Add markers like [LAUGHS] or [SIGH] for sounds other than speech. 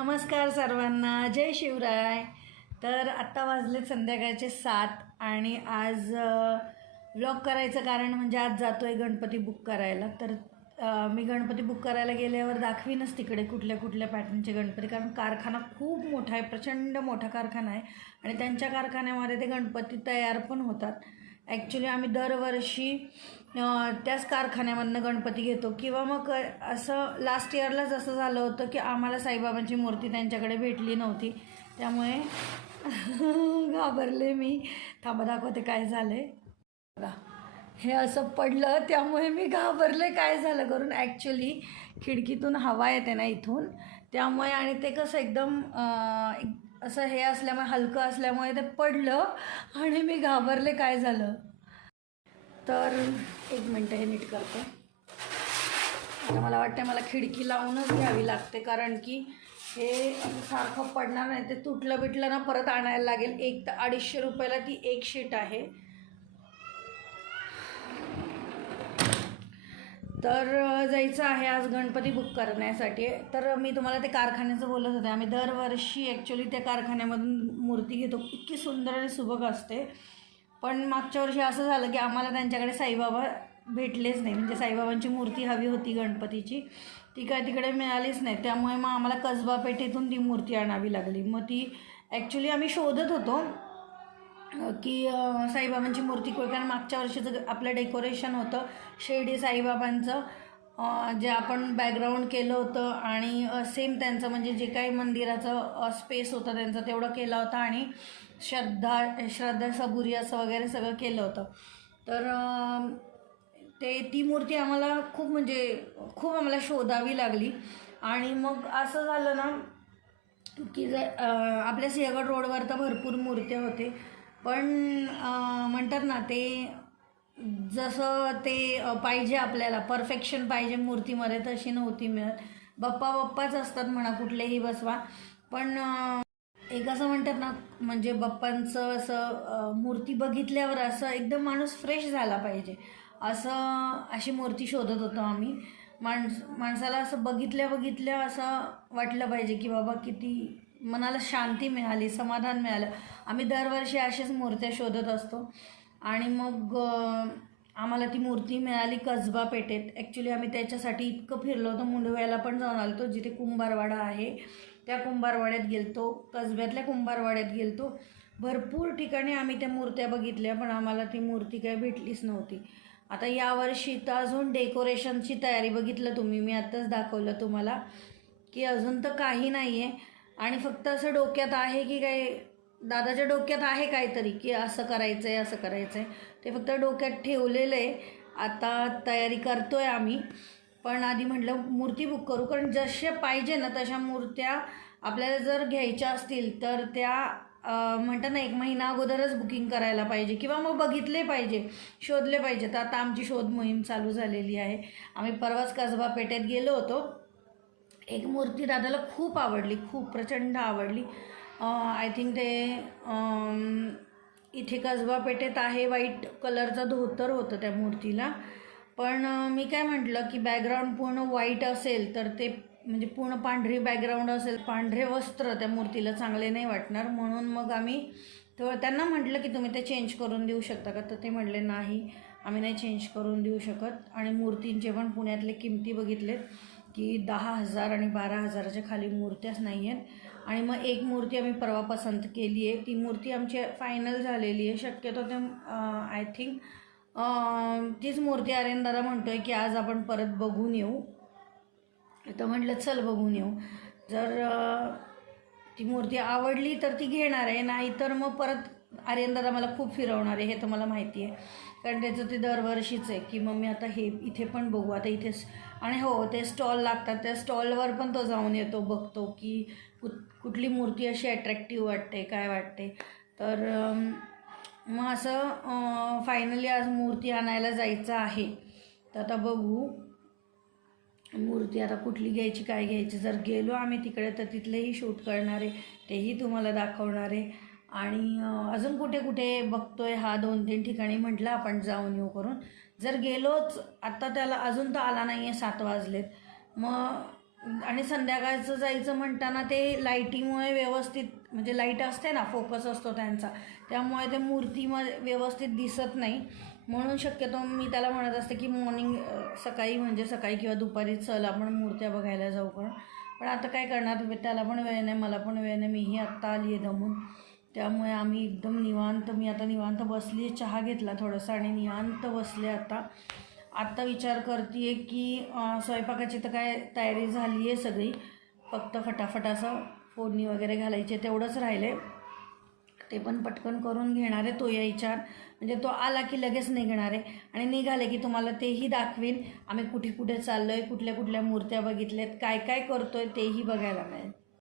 नमस्कार सर्वांना जय शिवराय. तर आत्ता वाजले संध्याकाळचे सात आणि आज व्लॉग करायचं कारण म्हणजे आज जातो आहे गणपती बुक करायला. तर मी गणपती बुक करायला गेल्यावर दाखवीनच तिकडे कुठल्या कुठल्या पॅटर्नचे गणपती. कारण कारखाना खूप मोठा आहे प्रचंड मोठा कारखाना आहे. आणि त्यांच्या कारखान्यामध्ये ते गणपती तयार पण होतात. ॲक्च्युली आम्ही दरवर्षी त्याच कारखान्यामधनं गणपती घेतो. किंवा मग असं लास्ट इयरलाच असं झालं होतं की आम्हाला साईबाबांची मूर्ती त्यांच्याकडे भेटली नव्हती. त्यामुळे [LAUGHS] घाबरले मी. थांबा दाखवते काय झालं आहे बघा. हे असं पडलं त्यामुळे मी घाबरले. काय झालं करून? ॲक्च्युली खिडकीतून हवा येते ना इथून. त्यामुळे आणि ते कसं एकदम एक- असं हे असल्यामुळे हलकं असल्यामुळे ते पडलं आणि मी घाबरले काय झालं. तर एक मिनटं हे नीट करते. आता मला वाटतं मला खिडकी लावूनच घ्यावी लागते कारण की हे सारखं पडणार नाही. ते तुटलं बिटलं ना परत आणायला लागेल. एक तर अडीचशे रुपयाला ती एक शीट आहे. तर जायचं आहे आज गणपती बुक करण्यासाठी. तर मी तुम्हाला ते कारखान्याचं बोलत होते. आम्ही दरवर्षी ॲक्च्युली त्या कारखान्यामधून मूर्ती घेतो. इतकी सुंदर आणि सुबक असते. पण मागच्या वर्षी असं झालं की आम्हाला त्यांच्याकडे साईबाबा भेटलेच नाही. म्हणजे साईबाबांची मूर्ती हवी होती गणपतीची. ती काय तिकडे मिळालीच नाही. त्यामुळे मग आम्हाला कसबा पेठेतून ती मूर्ती आणावी लागली. मग ती ॲक्च्युली आम्ही शोधत होतो. की साईबाबांची मूर्ती कोण कारण मागच्या वर्षीचं आपलं डेकोरेशन होतं शिर्डी साईबाबांचं. जे आपण बॅकग्राऊंड केलं होतं आणि सेम त्यांचं म्हणजे जे काही मंदिराचं स्पेस होतं त्यांचं तेवढं केलं होतं आणि श्रद्धा श्रद्धा सबुरी असं वगैरे सगळं केलं होतं. तर ते ती मूर्ती आम्हाला खूप म्हणजे खूप आम्हाला शोधावी लागली. आणि मग असं झालं ना की जर आपल्या सिंहगड रोडवर तर भरपूर मूर्त्या होते. पण म्हणतात ना ते जसं ते पाहिजे आपल्याला परफेक्शन पाहिजे मूर्तीमध्ये तशी नव्हती मिळत. बप्पा बप्पाच असतात म्हणा कुठलेही बसवा. पण एक असं म्हणतात ना म्हणजे बप्पांचं असं मूर्ती बघितल्यावर असं एकदम माणूस फ्रेश झाला पाहिजे. असं अशी मूर्ती शोधत होतो आम्ही. माणस माणसाला असं बघितल्या बघितल्या असं वाटलं पाहिजे की बाबा किती मनाला शांती मिळाली समाधान मिळालं. आम्ही दरवर्षी अशाच मूर्त्या शोधत असतो. आणि मग आम्हाला ती मूर्ती मिळाली कसबा पेठेत. ॲक्च्युली आम्ही त्याच्यासाठी इतकं फिरलो होतो. मुंडव्याला पण जाऊन आलो होतो जिथे कुंभारवाडा आहे. त्या कुंभारवाड्यात गेलतो. कसब्यातल्या कुंभारवाड्यात गेलतो. भरपूर ठिकाणी आम्ही त्या मूर्त्या बघितल्या पण आम्हाला ती मूर्ती काही भेटलीच नव्हती. आता यावर्षी तर अजून डेकोरेशनची तयारी बघितलं तुम्ही. मी आत्ताच दाखवलं तुम्हाला की अजून तर काही नाही आहे आणि फक्त असं डोक्यात आहे की काय दादाच्या डोक्यात आहे काहीतरी की असं करायचं आहे असं करायचं आहे ते फक्त डोक्यात ठेवलेलं आहे. आता तयारी करतो आहे आम्ही. पण आधी म्हटलं मूर्ती बुक करू. कारण जशा पाहिजे ना तशा मूर्त्या आपल्याला जर घ्यायच्या असतील तर त्या म्हणतात ना एक महिना अगोदरच बुकिंग करायला पाहिजे. किंवा मग बघितले पाहिजे शोधले पाहिजे तर आता आमची शोध मोहीम चालू झालेली आहे. आम्ही परवाच कसबा पेठेत गेलो होतो. एक मूर्ती दादाला खूप आवडली खूप प्रचंड आवडली. आय थिंक ते इथे कसबा पेठेत आहे व्हाईट कलरचं धोतर होतं त्या मूर्तीला. पण मी काय म्हटलं की बॅकग्राऊंड पूर्ण व्हाईट असेल तर ते म्हणजे पूर्ण पांढरी बॅकग्राऊंड असेल पांढरे वस्त्र त्या मूर्तीला चांगले नाही वाटणार. म्हणून मग आम्ही तर त्यांना म्हटलं की तुम्ही ते चेंज करून देऊ शकता का? तर ते म्हटले नाही आम्ही नाही चेंज करून देऊ शकत. आणि मूर्तींचे पण पुण्यातले किमती बघितलेत. की दहा हजार आणि बारा हजाराच्या खाली मूर्त्याच नाही आहेत. आणि मग एक मूर्ती आम्ही परवा पसंत केली आहे. ती मूर्ती आमची फायनल झालेली आहे. शक्यतो ते आय थिंक तीच मूर्ती आर्यन म्हणतो आहे की आज आपण परत बघून येऊ. तर म्हटलं चल बघून येऊ. जर ती मूर्ती आवडली तर ती घेणार आहे. नाही तर मग परत आर्यनदादा मला खूप फिरवणार आहे. हे तर मला माहिती आहे. कारण त्याचं ते दरवर्षीच आहे की मग मी आता हे इथे पण बघू. आता इथेच आणि हो ते स्टॉल लागतात. त्या स्टॉलवर पण तो जाऊन येतो बघतो की कुठ कुठली मूर्ती अशी अट्रॅक्टिव्ह वाटते काय वाटते. तर मग असं फायनली आज मूर्ती आणायला जायचं आहे. तर आता बघू. मूर्ती आता कुठली घ्यायची काय घ्यायची. जर गेलो आम्ही तिकडे तर तिथलेही शूट करणार आहे तेही तुम्हाला दाखवणार. आहे आणि अजून कुठे कुठे बघतोय हा दोन तीन ठिकाणी म्हटलं आपण जाऊन येऊ करून. जर गेलोच आत्ता त्याला अजून तर आला नाही आहे सात वाजलेत. मग आणि संध्याकाळचं जायचं म्हणताना ते लाईटीमुळे व्यवस्थित म्हणजे लाइट असते ना फोकस असतो त्यांचा. त्यामुळे ते मूर्तीमध्ये व्यवस्थित दिसत नाही. म्हणून शक्यतो मी त्याला म्हणत असते की मॉर्निंग सकाळी म्हणजे सकाळी किंवा दुपारी चल आपण मूर्त्या बघायला जाऊ पण पण आता काय करणार त्याला पण वेळ नाही मला पण वेळ नाही मीही आत्ता आली आहे दमून. त्यामुळे आम्ही एकदम निवांत मी आता निवांत बसली चहा घेतला थोडासा आणि निवांत बसले आता. आत्ता विचार करते आहे की स्वयंपाकाची तर काय तयारी झाली आहे सगळी. फक्त फटाफट असं फोडणी वगैरे घालायची आहे, तेवढंच राहिलं आहे ते पण पटकन करून घेणार आहे तो यायच्या म्हणजे तो आला की लगेच निघणार आहे. आणि निघाले की तुम्हाला तेही दाखवीन. आम्ही कुठे कुठे चाललो आहे कुठल्या कुठल्या मूर्त्या बघितल्यात काय काय करतो आहे तेही बघायला मिळेल.